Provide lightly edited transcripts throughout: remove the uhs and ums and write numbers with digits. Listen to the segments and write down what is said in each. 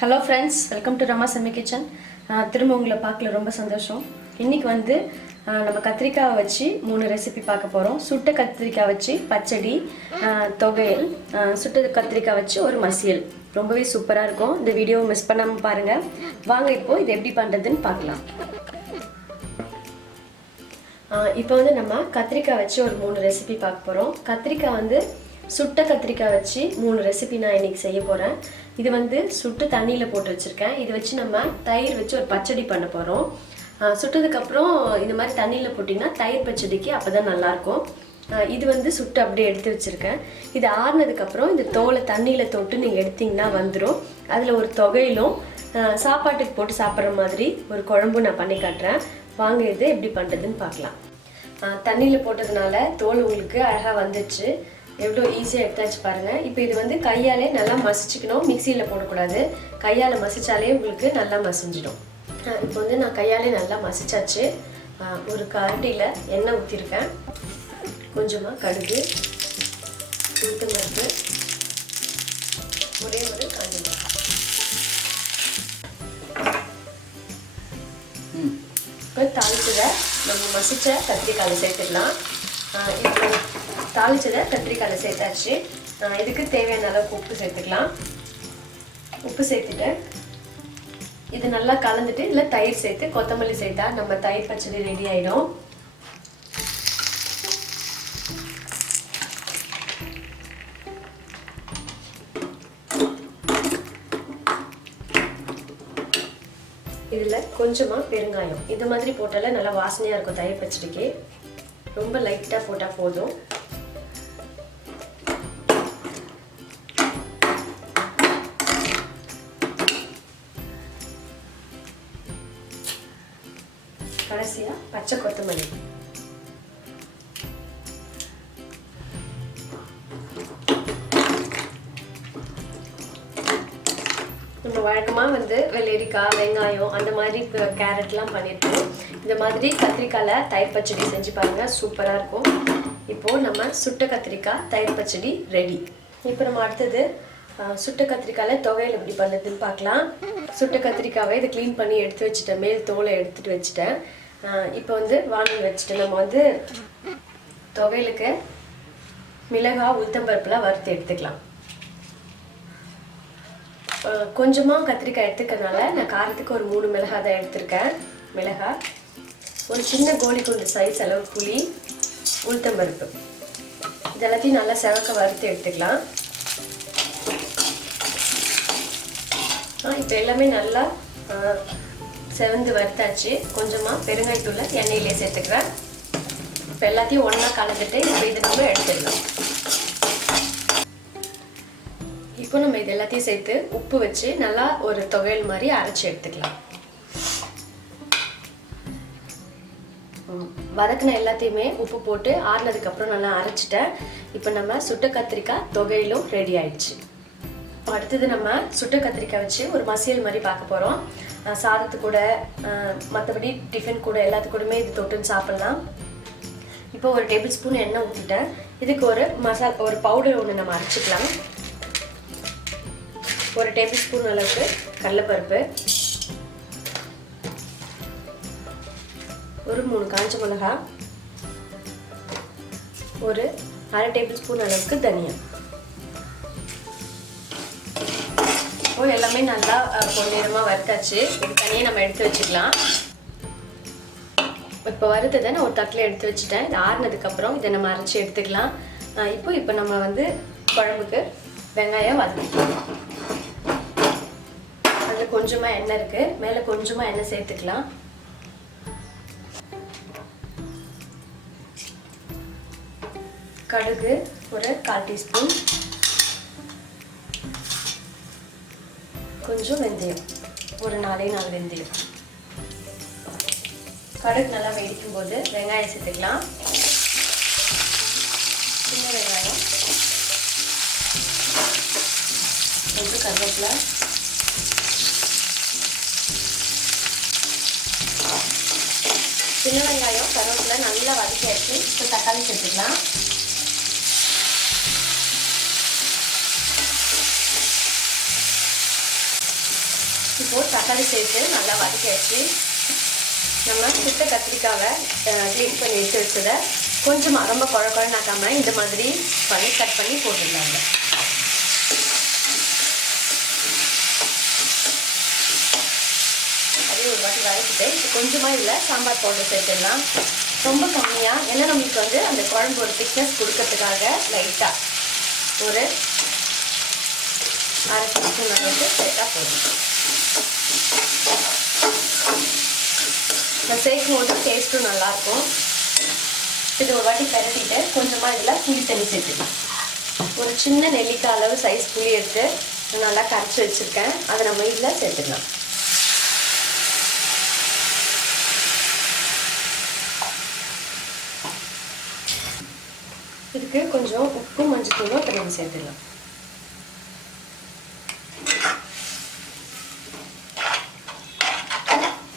Hello friends, welcome to Rama Sammy kitchen. திரும்ப உங்களை பார்க்கல ரொம்ப சந்தோஷம். இன்றைக்கி வந்து நம்ம கத்திரிக்காய் வச்சு 3 ரெசிபி பார்க்க போகிறோம். சுட்ட கத்திரிக்காய் வச்சு பச்சடி, தொகையல், சுட்ட கத்திரிக்காய் வச்சு ஒரு மசியல். ரொம்பவே சூப்பராக இருக்கும். இந்த வீடியோவை மிஸ் பண்ணாமல் பாருங்கள். வாங்க இப்போது இது எப்படி பண்ணுறதுன்னு பார்க்கலாம். இப்போ வந்து நம்ம கத்திரிக்காய் வச்சு ஒரு 3 ரெசிபி பார்க்க போகிறோம். கத்திரிக்காய் வந்து சுட்ட கத்திரிக்காய் வச்சு 3 ரெசிபி நான் இன்றைக்கி செய்ய போகிறேன். இது வந்து சுட்டு தண்ணியில் போட்டு வச்சுருக்கேன். இது வச்சு நம்ம தயிர் வச்சு ஒரு பச்சடி பண்ண போகிறோம். சுட்டதுக்கப்புறம் இந்த மாதிரி தண்ணியில் போட்டிங்கன்னா தயிர் பச்சடிக்கு அப்போ தான் நல்லாயிருக்கும். இது வந்து சுட்டு அப்படியே எடுத்து வச்சுருக்கேன். இது ஆறுனதுக்கப்புறம் இந்த தோலை தண்ணியில் தொட்டு நீங்கள் எடுத்திங்கன்னா வந்துடும். அதில் ஒரு தொகையிலும் சாப்பாட்டுக்கு போட்டு சாப்பிட்ற மாதிரி ஒரு குழம்பு நான் பண்ணி காட்டுறேன். வாங்க இது எப்படி பண்ணுறதுன்னு பார்க்கலாம். தண்ணியில் போட்டதுனால தோல் உங்களுக்கு அழகாக வந்துடுச்சு. எவ்வளோ ஈஸியாக எடுத்தாச்சு பாருங்கள். இப்போ இது வந்து கையாலே நல்லா மசிச்சுக்கணும், மிக்சியில் போடக்கூடாது. கையால் மசித்தாலே உங்களுக்கு நல்லா மசிஞ்சிடும். இப்போ வந்து நான் கையாலே நல்லா மசிச்சாச்சு. ஒரு கரண்டியில் எண்ணெய் ஊற்றிருக்கேன். கொஞ்சமாக கடுகு, உளுத்தம் பருப்பு, ஒரே ஒரு காஞ்ச மிளகாய். இப்போ தாளிச்சதை நம்ம மசிச்ச கத்திரிக்காயில் சேர்த்துடலாம். இப்போ தாளிச்சதை கத்திரிக்காயில் சேர்த்தாச்சு. இதுக்கு தேவையான அளவுக்கு உப்பு சேர்த்துக்கலாம். உப்பு சேர்த்துட்டு இது நல்லா கலந்துட்டு இல்லை தயிர் சேர்த்து கொத்தமல்லி சேர்த்தா நம்ம தயிர் பச்சடி ரெடி ஆகிடும். இதில் கொஞ்சமாக பெருங்காயம் இது மாதிரி போட்டாலே நல்லா வாசனையாக இருக்கும். தயிர் பச்சடிக்கு ரொம்ப லைட்டாக போட்டால் போதும். கடைசியாக பச்சை கொத்தமல்லி. நம்ம வழக்கமாக வந்து வெள்ளரிக்காய், வெங்காயம் அந்த மாதிரி கேரட்லாம் பண்ணியிருக்கோம். இந்த மாதிரி கத்திரிக்காயில் தயிர் பச்சடி செஞ்சு பாருங்கள், சூப்பராக இருக்கும். இப்போது நம்ம சுட்ட கத்திரிக்காய் தயிர் பச்சடி ரெடி. இப்போ நம்ம அடுத்தது சுட்ட கத்திரிக்காயில் தொகையில் எப்படி பண்ணுறதுன்னு பார்க்கலாம். சுட்ட கத்திரிக்காவை இதை க்ளீன் பண்ணி எடுத்து வச்சுட்டேன். மேல் தோலை எடுத்துகிட்டு வச்சுட்டேன். இப்போ வந்து வானல் வச்சுட்டு நம்ம வந்து தொகையிலுக்கு மிளகாய், உளுத்தம்பருப்புலாம் வறுத்து எடுத்துக்கலாம். கொஞ்சமாக கத்திரிக்காய் எடுத்துக்கிறதுனால நான் காரத்துக்கு ஒரு 3 மிளகாய் தான் எடுத்திருக்கேன். மிளகாய், ஒரு சின்ன கோழி குண்டு சைஸ் அளவு புளி, உளுத்தம்பருப்பு, இது எல்லாத்தையும் நல்லா செவக்க வறுத்து எடுத்துக்கலாம். இப்போ எல்லாமே நல்லா செவந்து வறுத்தாச்சு. கொஞ்சமாக பெருங்காயத்தூளை எண்ணெயிலே சேர்த்துக்கிறேன். இப்போ எல்லாத்தையும் ஒன்றா கலந்துட்டு இப்போ இது நம்ம எடுத்துடலாம். இப்போ நம்ம இது எல்லாத்தையும் சேர்த்து உப்பு வச்சு நல்லா ஒரு தொகையல் மாதிரி அரைச்சி எடுத்துக்கலாம். வதக்கின எல்லாத்தையுமே உப்பு போட்டு ஆறுனதுக்கப்புறம் நல்லா அரைச்சிட்டேன். இப்போ நம்ம சுட்ட கத்திரிக்காய் தொகையிலும் ரெடி ஆயிடுச்சு. அடுத்தது நம்ம சுட்ட கத்திரிக்காய் வச்சு ஒரு மசியல் மாதிரி பார்க்க போகிறோம். சாதத்து கூட, மற்றபடி டிஃபன் கூட எல்லாத்துக்கூடமே இது தொட்டுன்னு சாப்பிட்லாம். இப்போ ஒரு டேபிள் ஸ்பூன் எண்ணெய் ஊற்றிட்டேன். இதுக்கு ஒரு பவுடர் ஒன்று நம்ம அரைச்சிக்கலாம். ஒரு டேபிள் ஸ்பூன் அளவுக்கு கடலைப்பருப்பு, ஒரு 3 காஞ்ச மிளகாய், ஒரு அரை டேபிள் ஸ்பூன் அளவுக்கு தனியா. இப்போ எல்லாமே நல்லா பொன்னிறமாக வறுத்தாச்சு. இது தனியாக நம்ம எடுத்து வச்சுக்கலாம். இப்போ வறுத்ததை நான் ஒரு தட்டில் எடுத்து வச்சுட்டேன். இது ஆறுனதுக்கப்புறம் இதை நம்ம அரைச்சி எடுத்துக்கலாம். இப்போ நம்ம வந்து குழம்புக்கு வெங்காயம் வதக்கிக்கலாம். அதில் கொஞ்சமாக எண்ணெய் இருக்குது, மேலே கொஞ்சமாக எண்ணெய் சேர்த்துக்கலாம். கடுகு ஒரு 1/4 டீஸ்பூன், கொஞ்சம் வெந்தயம், ஒரு 4 வெந்தயம். கடுகு நல்லா வெடிக்கும் போது வெங்காயம் சேர்த்துக்கலாம். சின்ன வெங்காயம், கொஞ்சம் கருவேப்பிலை, சின்ன வெங்காயம் கருவேப்பிலை நல்லா வதக்கியாச்சு. இப்போ தக்காளி சேர்த்துக்கலாம். இப்போது தக்காளி சேர்த்து நல்லா வதக்கியாச்சு. நம்ம சுட்ட கத்திரிக்காவை க்ளீன் பண்ணி எடுத்து வச்சதை கொஞ்சமாக ரொம்ப குழக்குழன்னாக்காம இந்த மாதிரி பண்ணி கட் பண்ணி போட்டுடலாங்க. அதே ஒரு வாட்டி வதக்கிட்டு இப்போ கொஞ்சமாக இல்லை சாம்பார் பவுடர் சேர்த்துடலாம். ரொம்ப கம்மியாக, ஏன்னா நம்மளுக்கு வந்து அந்த குழம்பு ஒரு திக்னஸ் கொடுக்கறதுக்காக லைட்டாக ஒரு அரை டீஸ்பூன் அளவுக்கு சேர்த்தா போதும். நான் சேர்க்கும் போது டேஸ்ட்டும் நல்லாயிருக்கும். இது ஒரு வாட்டி பரட்டிட்டு கொஞ்சமாக இதில் புளி தண்ணி சேர்த்துக்கலாம். ஒரு சின்ன நெல்லிக்காய் அளவு சைஸ் புளி எடுத்து நல்லா கரைச்சி வச்சுருக்கேன். அதை நம்ம இதில் சேர்த்துக்கலாம். இதுக்கு கொஞ்சம் உப்பு மஞ்சத்தூளும் இப்போ நம்ம சேர்த்துடலாம்.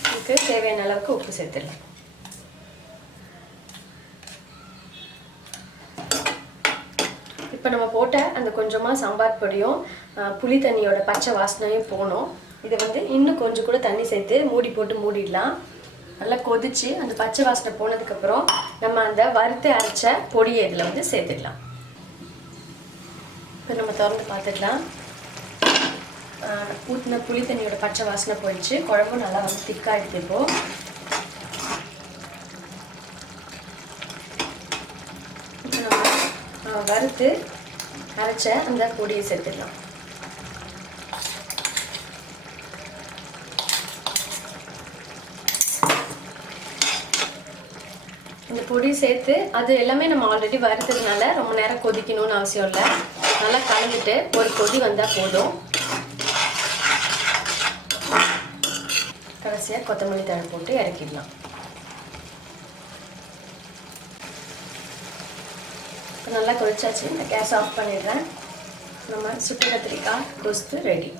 இதுக்கு தேவையான அளவுக்கு உப்பு சேர்த்துடலாம். இப்போ நம்ம போட்ட அந்த கொஞ்சமாக சாம்பார் பொடியும் புளி தண்ணியோட பச்சை வாசனையும் போகணும். இதை வந்து இன்னும் கொஞ்சம் கூட தண்ணி சேர்த்து மூடி போட்டு மூடிடலாம். நல்லா கொதிச்சு அந்த பச்சை வாசனை போனதுக்கப்புறம் நம்ம அந்த வறுத்து அரைச்ச பொடியை இதில் வந்து சேர்த்துடலாம். இப்போ நம்ம திறந்து பார்த்துக்கலாம். ஊற்றின புளி தண்ணியோட பச்சை வாசனை போயிடுச்சு. குழம்பும் நல்லா வந்து திக்காகிடுது. இப்போ நம்ம வறுத்து அரைச்ச அந்த பொடியை சேர்த்துடலாம். இந்த பொடி சேர்த்து அது எல்லாமே நம்ம ஆல்ரெடி வறுத்ததுனால ரொம்ப நேரம் கொதிக்கணும்னு அவசியம் இல்லை. நல்லா கலந்துட்டு ஒரு கொதி வந்தால் போதும். கடைசியாக கொத்தமல்லி தழை போட்டு இறக்கிடலாம். நல்லா கொதிச்சாச்சு. இந்த கேஸ் ஆஃப் பண்ணிடுறேன். நம்ம சுட்ட கத்திரிக்காய் கொஸ்து ரெடி.